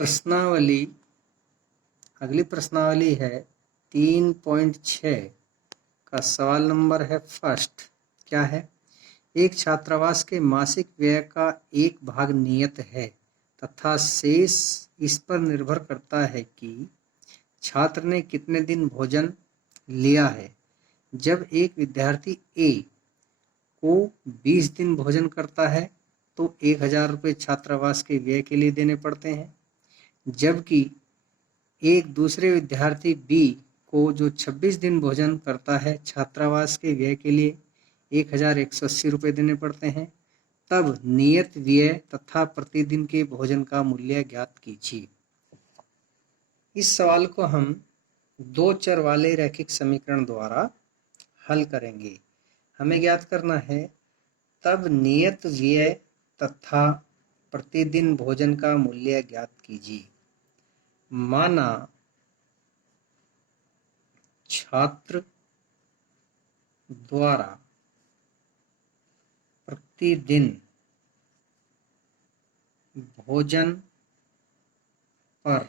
प्रश्नावली, अगली प्रश्नावली है 3.6 का सवाल नंबर है फर्स्ट। क्या है? एक छात्रावास के मासिक व्यय का एक भाग नियत है तथा शेष इस पर निर्भर करता है कि छात्र ने कितने दिन भोजन लिया है। जब एक विद्यार्थी ए को 20 दिन भोजन करता है तो 1000 रुपये छात्रावास के व्यय के लिए देने पड़ते हैं, जबकि एक दूसरे विद्यार्थी बी को जो 26 दिन भोजन करता है छात्रावास के व्यय के लिए 1180 रुपये देने पड़ते हैं। तब नियत व्यय तथा प्रतिदिन के भोजन का मूल्य ज्ञात कीजिए। इस सवाल को हम दो चर वाले रैखिक समीकरण द्वारा हल करेंगे। हमें ज्ञात करना है तब नियत व्यय तथा प्रतिदिन भोजन का मूल्य ज्ञात कीजिए। माना छात्र द्वारा प्रतिदिन भोजन पर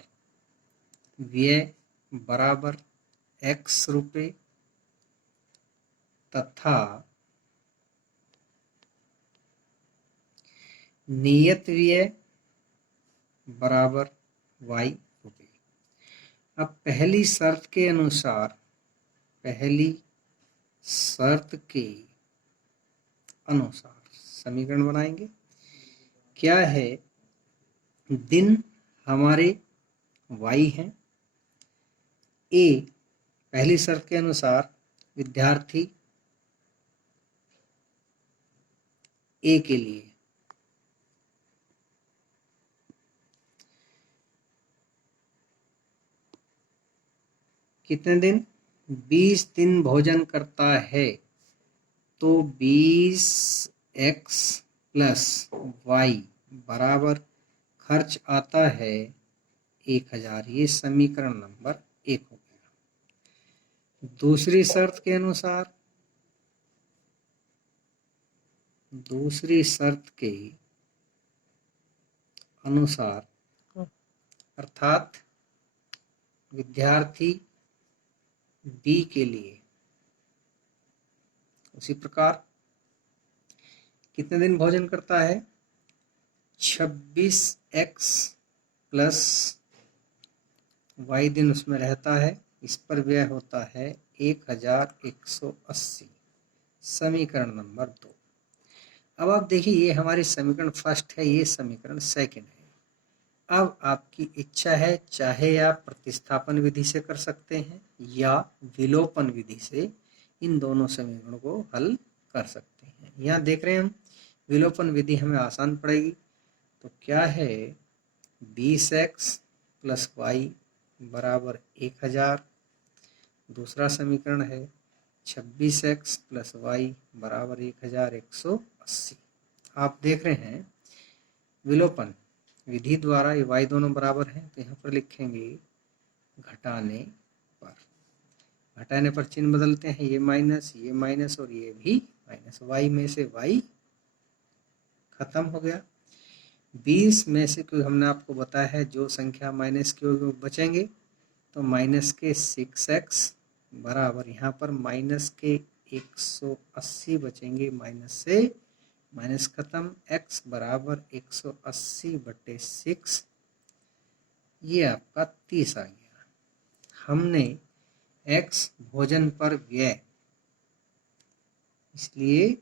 व्यय बराबर x रुपये तथा नियत व्यय बराबर y रुपये। अब पहली शर्त के अनुसार समीकरण बनाएंगे। क्या है? दिन हमारे y हैं। ए, पहली शर्त के अनुसार विद्यार्थी ए के लिए कितने दिन? 20 दिन भोजन करता है तो 20x प्लस y बराबर खर्च आता है 1000। ये समीकरण नंबर 1 हो गया। दूसरी शर्त के अनुसार अर्थात विद्यार्थी बी के लिए उसी प्रकार कितने दिन भोजन करता है? 26x प्लस y दिन उसमें रहता है, इस पर व्यय होता है 1180। समीकरण नंबर 2। अब आप देखिए, ये हमारी समीकरण फर्स्ट है, ये समीकरण सेकंड है। अब आपकी इच्छा है, चाहे आप प्रतिस्थापन विधि से कर सकते हैं या विलोपन विधि से इन दोनों समीकरणों को हल कर सकते हैं। यहाँ देख रहे हैं हम, विलोपन विधि हमें आसान पड़ेगी। तो क्या है? 20x प्लस y बराबर 1000। दूसरा समीकरण है 26x प्लस y बराबर 1180। आप देख रहे हैं विलोपन विधि द्वारा ये y दोनों बराबर हैं, तो यहाँ पर लिखेंगे घटाने पर चिन्ह बदलते हैं, ये माइनस और ये भी माइनस। y में से y खत्म हो गया। 20 में से क्योंकि हमने आपको बताया है जो संख्या माइनस की होगी वो बचेंगे, तो माइनस के 6x बराबर यहाँ पर माइनस के 180 बचेंगे, माइनस से माइनस खत्म, x बराबर 180/6। ये आपका 30 आ गया। हमने x भोजन पर व्यय, इसलिए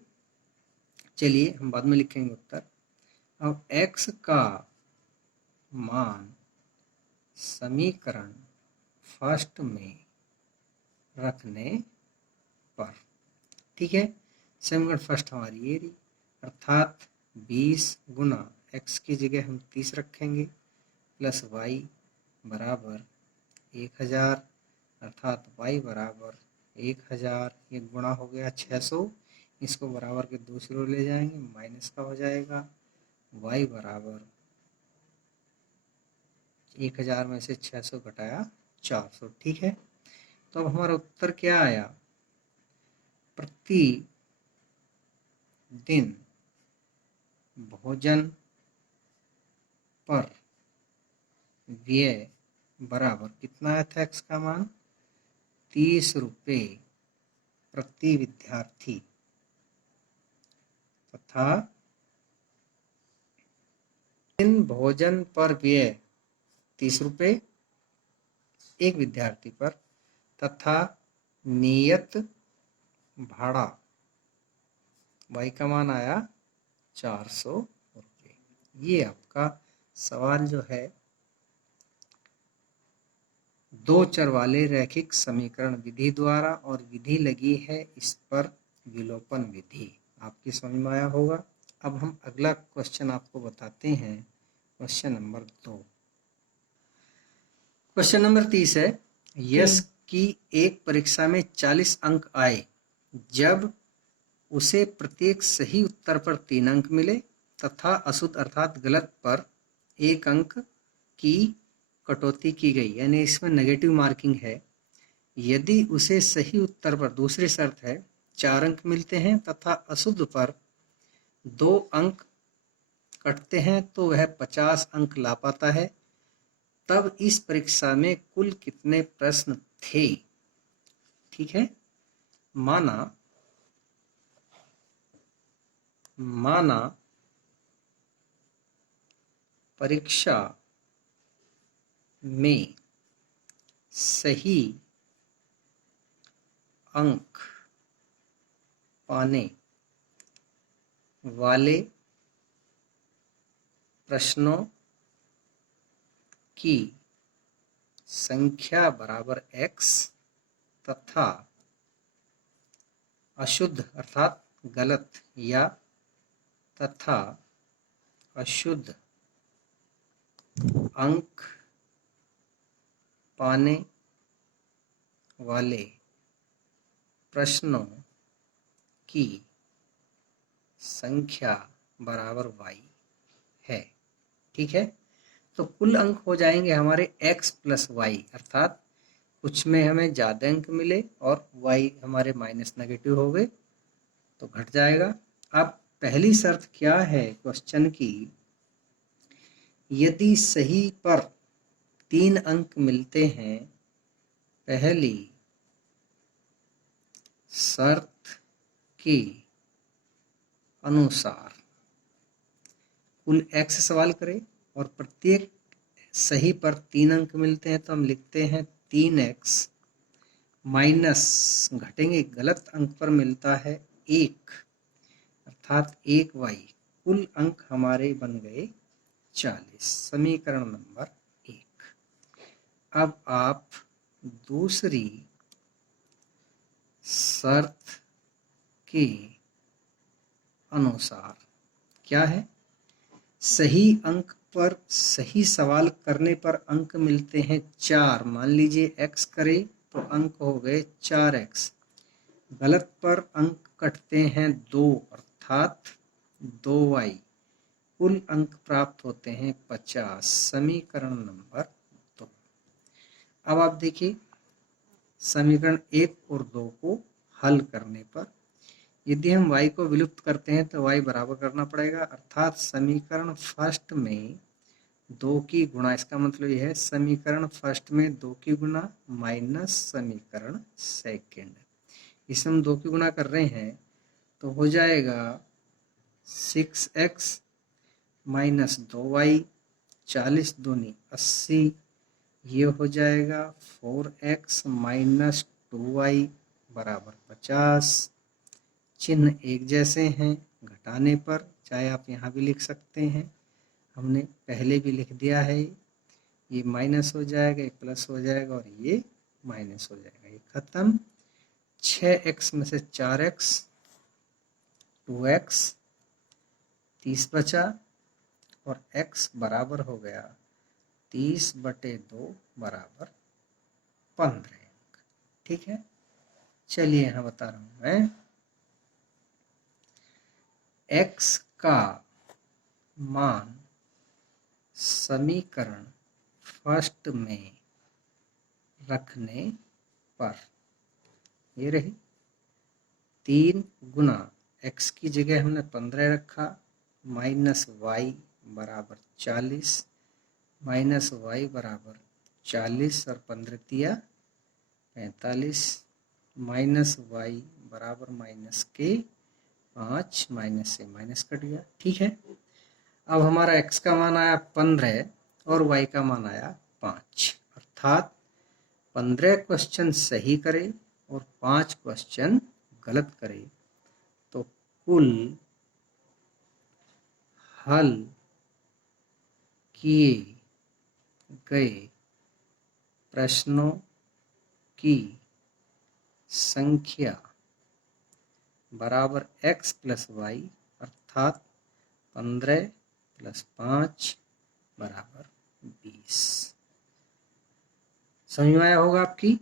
चलिए हम बाद में लिखेंगे उत्तर। अब x का मान समीकरण फर्स्ट में रखने पर, ठीक है, समीकरण फर्स्ट हमारी ये रही, अर्थात 20 गुना x की जगह हम 30 रखेंगे प्लस y बराबर 1000, अर्थात y बराबर 1000। ये गुणा हो गया 600, इसको बराबर के दूसरी ओर ले जाएंगे, माइनस का हो जाएगा। y बराबर 1000 में से 600 घटाया 400, ठीक है। तो अब हमारा उत्तर क्या आया? प्रति दिन भोजन पर व्यय बराबर कितना आया था x का मान 30 रुपये प्रति विद्यार्थी तथा दिन भोजन पर व्यय 30 रुपये एक विद्यार्थी पर तथा नियत भाड़ा y का मान आया 400 रुपये। ये आपका सवाल जो है दो चर वाले रैखिक समीकरण विधि द्वारा और विधि लगी है इस पर विलोपन विधि, आपकी समझ में आया होगा। अब हम अगला क्वेश्चन आपको बताते हैं, क्वेश्चन नंबर 2। क्वेश्चन नंबर 30 है, यश की एक परीक्षा में 40 अंक आए जब उसे प्रत्येक सही उत्तर पर 3 अंक मिले तथा अशुद्ध अर्थात गलत पर 1 अंक की कटौती की गई, यानी इसमें नेगेटिव मार्किंग है। यदि उसे सही उत्तर पर, दूसरी शर्त है, 4 अंक मिलते हैं तथा अशुद्ध पर 2 अंक कटते हैं तो वह 50 अंक ला पाता है, तब इस परीक्षा में कुल कितने प्रश्न थे। ठीक है, माना परीक्षा में सही अंक पाने वाले प्रश्नों की संख्या बराबर x तथा अशुद्ध अर्थात गलत या तथा अशुद्ध अंक पाने वाले प्रश्नों की संख्या बराबर y है। ठीक है, तो कुल अंक हो जाएंगे हमारे x प्लस y, अर्थात कुछ में हमें ज़्यादा अंक मिले और y हमारे माइनस नेगेटिव हो गए तो घट जाएगा। अब पहली शर्त क्या है क्वेश्चन की, यदि सही पर 3 अंक मिलते हैं, पहली शर्त के अनुसार कुल x सवाल करें और प्रत्येक सही पर 3 अंक मिलते हैं तो हम लिखते हैं 3x माइनस घटेंगे गलत अंक पर मिलता है 1 अर्थात 1y, कुल अंक हमारे बन गए 40, समीकरण नंबर 1। अब आप दूसरी शर्त के अनुसार क्या है, सही अंक पर सही सवाल करने पर अंक मिलते हैं 4, मान लीजिए x करें तो अंक हो गए 4x, गलत पर अंक कटते हैं 2 अर्थात 2y, कुल अंक प्राप्त होते हैं 50, समीकरण नंबर 2। अब आप देखिए समीकरण 1 और 2 को हल करने पर यदि हम y को विलुप्त करते हैं तो y बराबर करना पड़ेगा, अर्थात समीकरण फर्स्ट में 2 की गुणा, इसका मतलब यह है समीकरण फर्स्ट में 2 की गुणा माइनस समीकरण सेकंड, इसमें हम 2 की गुणा कर रहे हैं तो हो जाएगा 6x माइनस 2y, 40 दूनी 80, ये हो जाएगा 4x माइनस 2y बराबर 50। चिन्ह एक जैसे हैं, घटाने पर चाहे आप यहाँ भी लिख सकते हैं, हमने पहले भी लिख दिया है, ये माइनस हो जाएगा, ये प्लस हो जाएगा और ये माइनस हो जाएगा, ये खत्म। 6x में से 4x 2x 30 बचा और x बराबर हो गया 30/2 बराबर 15 अंक। ठीक है, चलिए यहाँ बता रहा हूँ मैं, x का मान समीकरण फर्स्ट में रखने पर, ये रही 3 गुना x की जगह हमने 15 रखा माइनस y बराबर 40 माइनस वाई बराबर 40 और 15 45 माइनस वाई बराबर माइनस के 5 माइनस से माइनस कट गया। ठीक है, अब हमारा x का मान आया 15 और y का मान आया 5, अर्थात 15 क्वेश्चन सही करे और 5 क्वेश्चन गलत करे तो कुल हल किए गए प्रश्नों की संख्या बराबर x प्लस वाई, अर्थात 15 प्लस 5 बराबर 20। समझ में आया होगा आपकी।